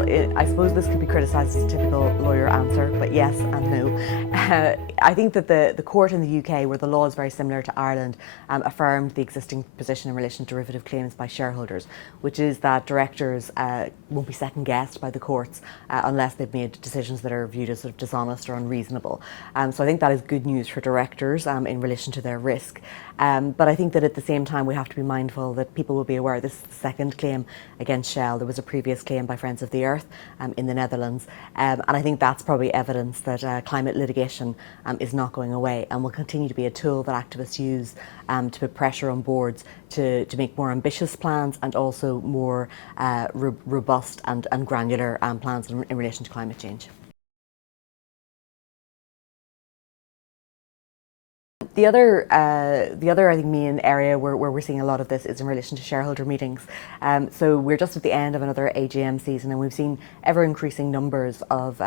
I suppose this could be criticised as a typical lawyer answer, but yes and no. I think that the court in the UK, where the law is very similar to Ireland, affirmed the existing position in relation to derivative claims by shareholders, which is that directors won't be second guessed by the courts unless they've made decisions that are viewed as sort of dishonest or unreasonable. So I think that is good news for directors in relation to their risk. But I think that at the same time we have to be mindful that people will be aware this is the second claim against Shell. There was a previous claim by Friends of the Earth in the Netherlands, and I think that's probably evidence that climate litigation is not going away and will continue to be a tool that activists use to put pressure on boards to make more ambitious plans and also more robust and granular plans in relation to climate change. The other, I think, main area where we're seeing a lot of this is in relation to shareholder meetings. So we're just at the end of another AGM season, and we've seen ever-increasing numbers of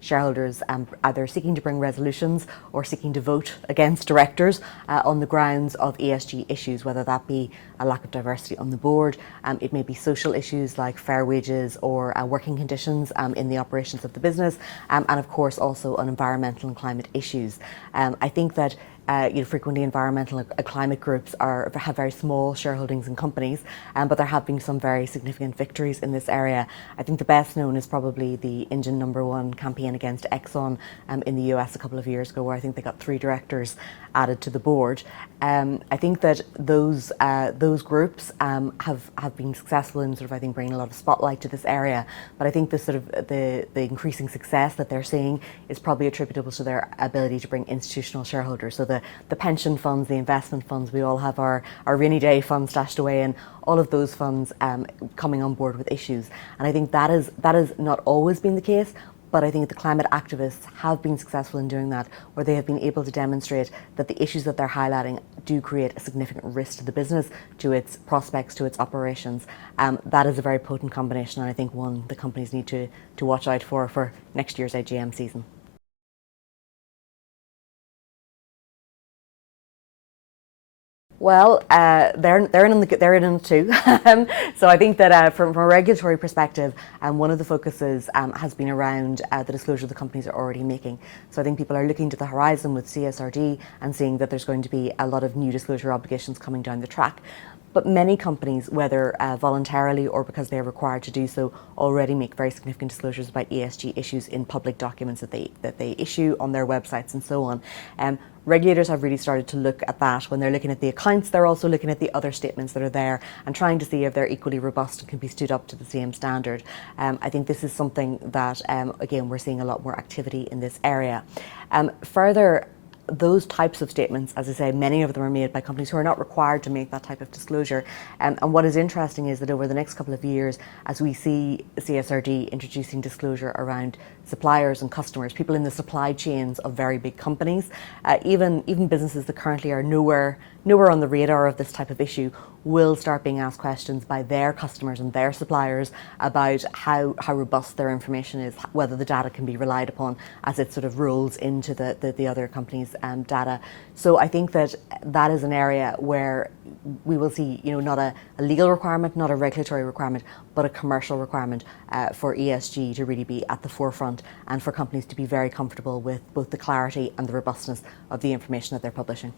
shareholders either seeking to bring resolutions or seeking to vote against directors on the grounds of ESG issues, whether that be a lack of diversity on the board, it may be social issues like fair wages or working conditions in the operations of the business, and of course also on environmental and climate issues. I think that frequently environmental and climate groups have very small shareholdings in companies, but there have been some very significant victories in this area. I think the best known is probably the Engine #1 campaign against Exxon in the US a couple of years ago, where I think they got 3 directors added to the board. I think that those groups have been successful in I think bringing a lot of spotlight to this area. But I think the increasing success that they're seeing is probably attributable to their ability to bring institutional shareholders. So the pension funds, the investment funds, we all have our rainy day funds stashed away in, all of those funds coming on board with issues. And I think that has not always been the case, but I think the climate activists have been successful in doing that, where they have been able to demonstrate that the issues that they're highlighting do create a significant risk to the business, to its prospects, to its operations. That is a very potent combination, and I think one the companies need to watch out for next year's AGM season. Well, they're in it too. So I think that from a regulatory perspective, one of the focuses has been around the disclosure the companies are already making. So I think people are looking to the horizon with CSRD and seeing that there's going to be a lot of new disclosure obligations coming down the track. But many companies, whether voluntarily or because they are required to do so, already make very significant disclosures about ESG issues in public documents that they issue on their websites and so on. Regulators have really started to look at that. When they're looking at the accounts, they're also looking at the other statements that are there and trying to see if they're equally robust and can be stood up to the same standard. I think this is something that, again, we're seeing a lot more activity in this area. Further, those types of statements, as I say, many of them are made by companies who are not required to make that type of disclosure. And what is interesting is that over the next couple of years, as we see CSRD introducing disclosure around suppliers and customers, people in the supply chains of very big companies, even businesses that currently are nowhere on the radar of this type of issue, will start being asked questions by their customers and their suppliers about how robust their information is, whether the data can be relied upon as it rolls into the other companies' data. So I think that is an area where we will see, not a legal requirement, not a regulatory requirement, but a commercial requirement for ESG to really be at the forefront and for companies to be very comfortable with both the clarity and the robustness of the information that they're publishing.